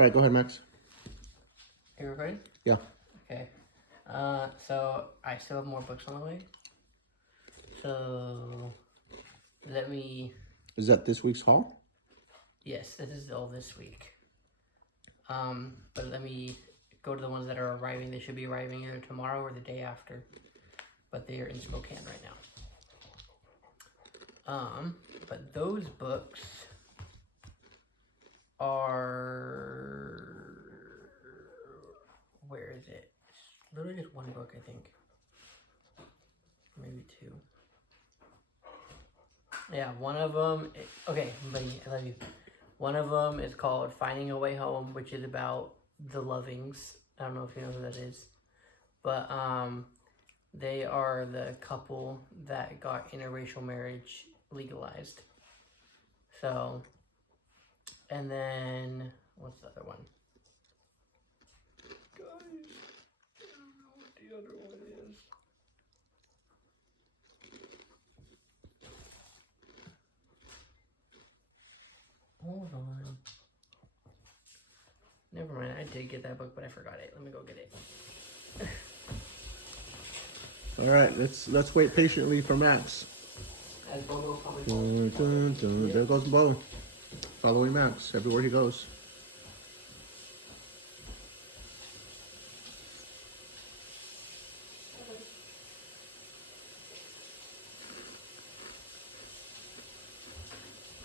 All right, go ahead, Max. Are you recording? Yeah. Okay. So I still have more books on the way. So let me. Is that this week's haul? Yes, this is all this week. But let me go to the ones that are arriving. They should be arriving either tomorrow or the day after. But they are in Spokane right now. But those books are. Where is it? It's literally just one book, I think. Maybe two. Yeah, one of them. Okay, buddy, I love you. One of them is called Finding a Way Home, which is about the Lovings. I don't know if you know who that is, but they are the couple that got interracial marriage legalized. So, and then what's the other one? Guys, I don't know what the other one is. Hold on. Never mind, I did get that book, but I forgot it. Let me go get it. All right, let's wait patiently for Max. As Bobo probably Dun, dun, dun. Yeah. There goes Bo, following Max everywhere he goes.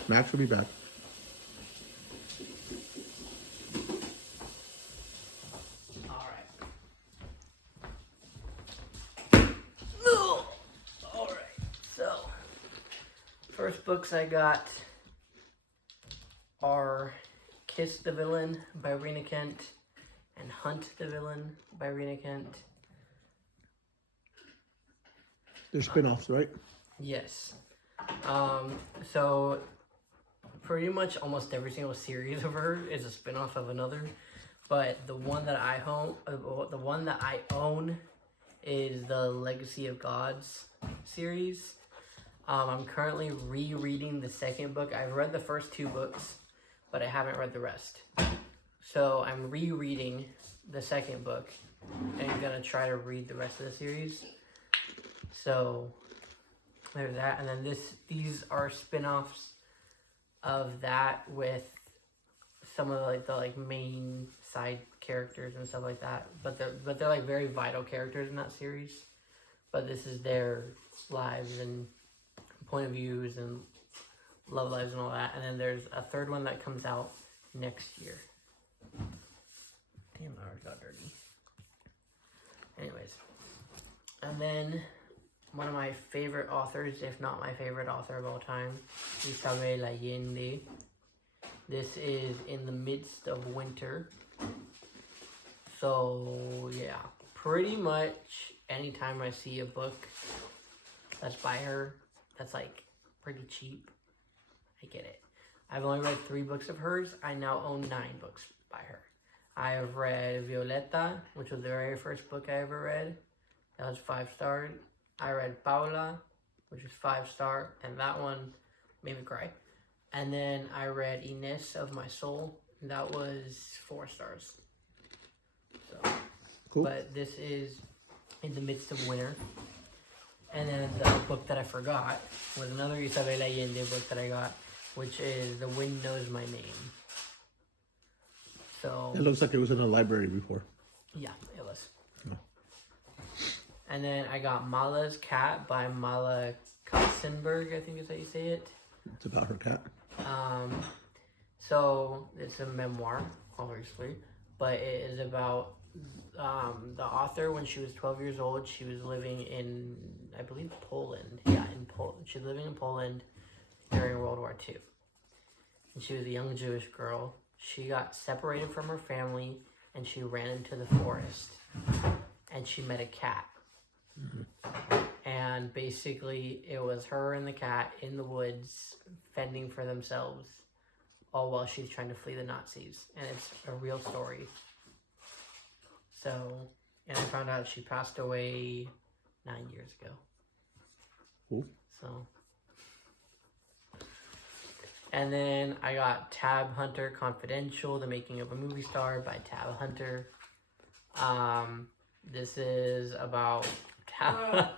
Max will be back. Alright, so first books I got are Kiss the Villain by Rena Kent and Hunt the Villain by Rena Kent. They're spin-offs, right? Yes. So pretty much almost every single series of her is a spin-off of another. But the one that I own is the Legacy of Gods series. I'm currently rereading the second book. I've read the first two books, but I haven't read the rest. So I'm rereading the second book and I'm gonna try to read the rest of the series. So there's that, and then these are spin-offs of that with some of the main side characters and stuff like that. But they're like very vital characters in that series. But this is their lives and point of views and love lives and all that. And then there's a third one that comes out next year. Damn, my arms got dirty. Anyways, and then one of my favorite authors, if not my favorite author of all time, Isabel Allende. This is In the Midst of Winter. So, yeah, pretty much anytime I see a book that's by her, that's like pretty cheap, I get it. I've only read 3 books of hers. I now own 9 books by her. I have read Violeta, which was the very first book I ever read. That was 5-star. I read Paula, which was 5-star, and that one made me cry. And then I read Ines of My Soul, and that was 4 stars. So, Cool. but this is In the Midst of Winter. And then the book that I forgot was another Isabel Allende book that I got, which is The Wind Knows My Name. So It looks like it was in a library before. yeah, it was. Oh. And then I got Mala's Cat by Mala Katzenberg, I think is how you say it. It's about her cat. So it's a memoir, obviously, but it is about the author. When she was 12 years old, she was living in, I believe, Poland. Yeah, in Poland. She was living in Poland during World War II. And she was a young Jewish girl. She got separated from her family, and she ran into the forest, and she met a cat. Mm-hmm. And basically, it was her and the cat in the woods, fending for themselves, all while she's trying to flee the Nazis. And it's a real story. So, and I found out she passed away 9 years ago. Cool. So, And then I got Tab Hunter Confidential, The Making of a Movie Star by Tab Hunter. This is about Tab Hunter.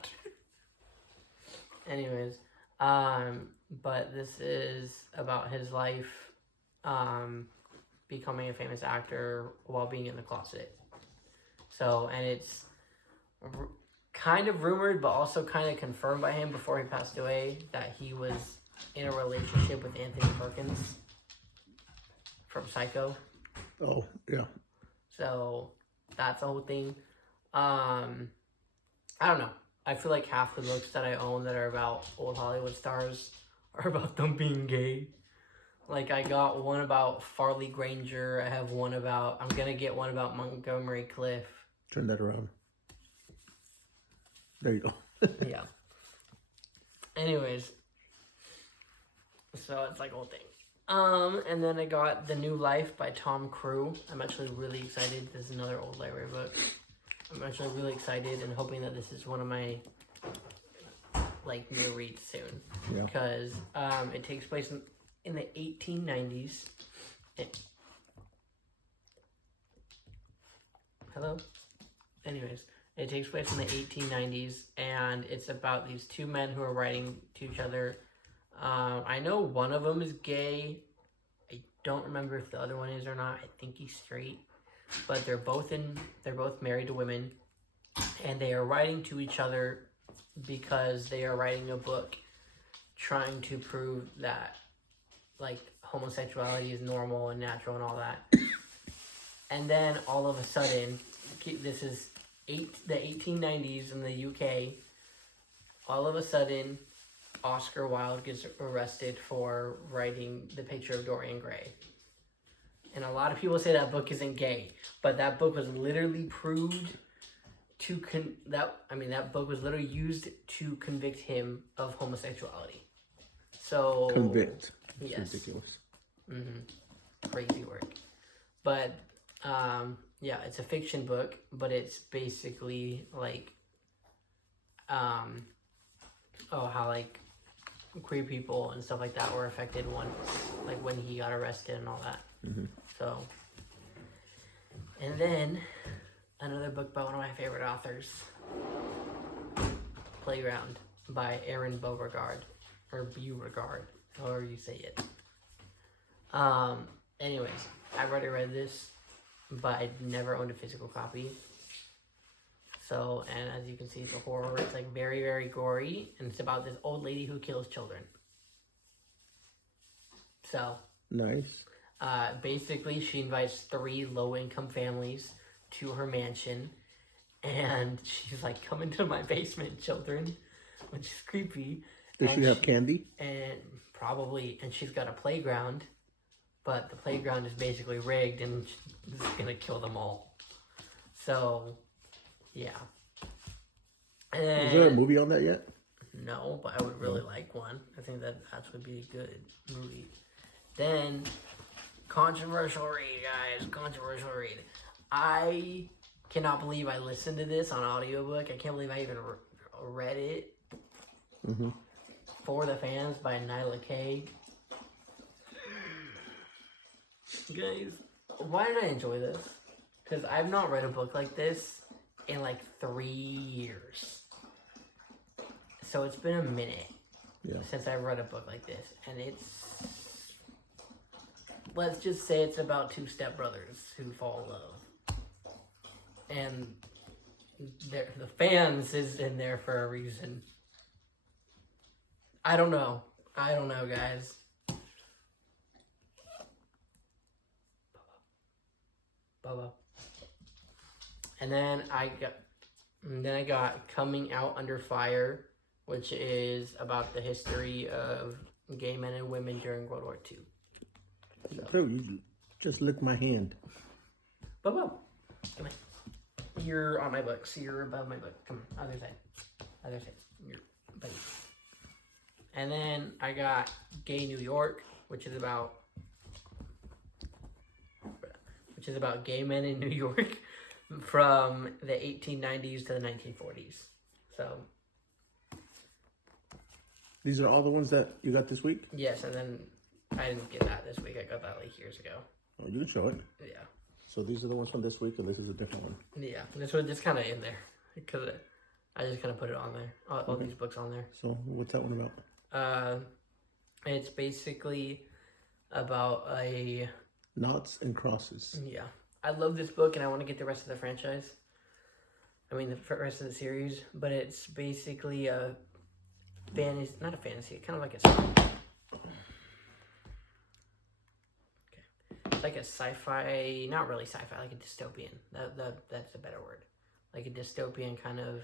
Anyways, but this is about his life, becoming a famous actor while being in the closet. So, and it's kind of rumored, but also kind of confirmed by him before he passed away that he was in a relationship with Anthony Perkins from Psycho. Oh, yeah. So that's the whole thing. I don't know. I feel like half the books that I own that are about old Hollywood stars are about them being gay. Like, I got one about Farley Granger. I have one about... I'm going to get one about Montgomery Clift. Turn that around. There you go. Yeah. Anyways. So, it's like a whole thing. And then I got The New Life by Tom Crew. I'm actually really excited. This is another old library book. I'm actually really excited and hoping that this is one of my, like, new reads soon. Yeah. Because it takes place in the 1890s. Hello? Anyways, it takes place in the 1890s, and it's about these two men who are writing to each other. I know one of them is gay. I don't remember if the other one is or not. I think he's straight. But they're both married to women, and they are writing to each other because they are writing a book trying to prove that, like, homosexuality is normal and natural and all that. And then all of a sudden, this is the 1890s in the UK. All of a sudden, Oscar Wilde gets arrested for writing The Picture of Dorian Gray. And a lot of people say that book isn't gay, but that book was literally proved to that book was literally used to convict him of homosexuality. So Convict. It's yes, ridiculous. crazy work. But yeah, it's a fiction book, but it's basically like how like queer people and stuff like that were affected once, like when he got arrested and all that. So, and then another book by one of my favorite authors, Playground by Aaron Beauregard, or Beauregard, however you say it. Anyways, I've already read this, but I never owned a physical copy. So, and as you can see, it's a horror. It's like very, very gory, and it's about this old lady who kills children. So, Nice. basically, she invites 3 low-income families to her mansion, and she's like, "Come into my basement, children," which is creepy. Does she have candy? And probably, and she's got a playground, but the playground is basically rigged, and it's gonna kill them all. So, yeah. And Is there a movie on that yet? no, but I would really like one. I think that would be a good movie. Then, controversial read, guys. Controversial read. I cannot believe I listened to this on audiobook. I can't believe I even read it. For the Fans by Nyla Kay. Guys, why did I enjoy this? Because I've not read a book like this in like 3 years. So it's been a minute since I've read a book like this. And it's... let's just say it's about 2 stepbrothers who fall in love. And the fans is in there for a reason. I don't know, guys. Bubba. And then I got Coming Out Under Fire, which is about the history of gay men and women during World War II. So you just licked my hand. Bubba, come here. You're on my book, so you're above my book. Come on, other side. You're buddy. And then I got Gay New York, which is about gay men in New York from the 1890s to the 1940s. So These are all the ones that you got this week? yes, and then I didn't get that this week. I got that like years ago. Oh, you can show it. Yeah. So these are the ones from this week, and this is a different one. Yeah. This was just kind of in there because I just kind of put it on there. All these books on there. So what's that one about? It's basically about a Knots and crosses. yeah. I love this book, and I want to get the rest of the franchise. I mean, the rest of the series, but it's basically a fantasy, not a fantasy, kind of like a. Okay, it's like a sci-fi, not really sci-fi, like a dystopian. That's a better word, like a dystopian kind of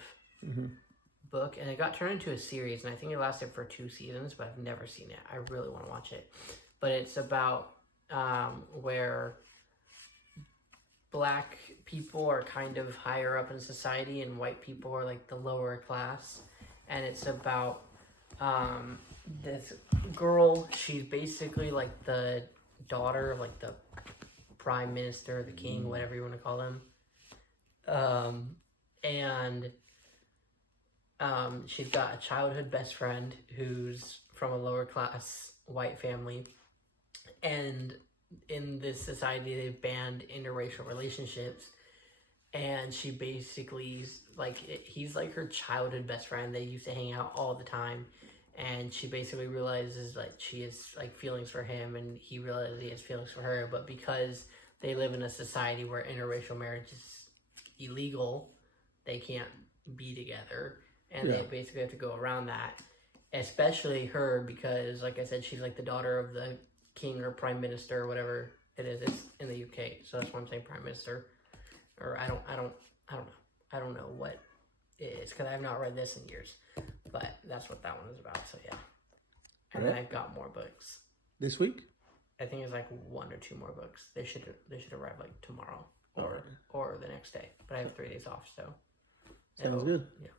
book, and it got turned into a series, and I think it lasted for 2 seasons, but I've never seen it. I really want to watch it, but it's about where Black people are kind of higher up in society and white people are like the lower class, and it's about this girl. She's basically like the daughter of like the prime minister, the king, whatever you want to call him, and she's got a childhood best friend who's from a lower class white family, and in this society they've banned interracial relationships, and she basically like he's like her childhood best friend. They used to hang out all the time, and she basically realizes like she has like feelings for him, and he realizes he has feelings for her, but because they live in a society where interracial marriage is illegal, they can't be together, and they basically have to go around that, especially her, because like I said, she's like the daughter of the king or prime minister or whatever it is. It's in the UK, so that's why I'm saying prime minister. Or I don't know what it is because I have not read this in years. But that's what that one is about. So yeah, and then I've got more books This week? I think it's like 1 or 2 more books. They should arrive like tomorrow or the next day. But I have 3 days off, so Sounds good. Yeah.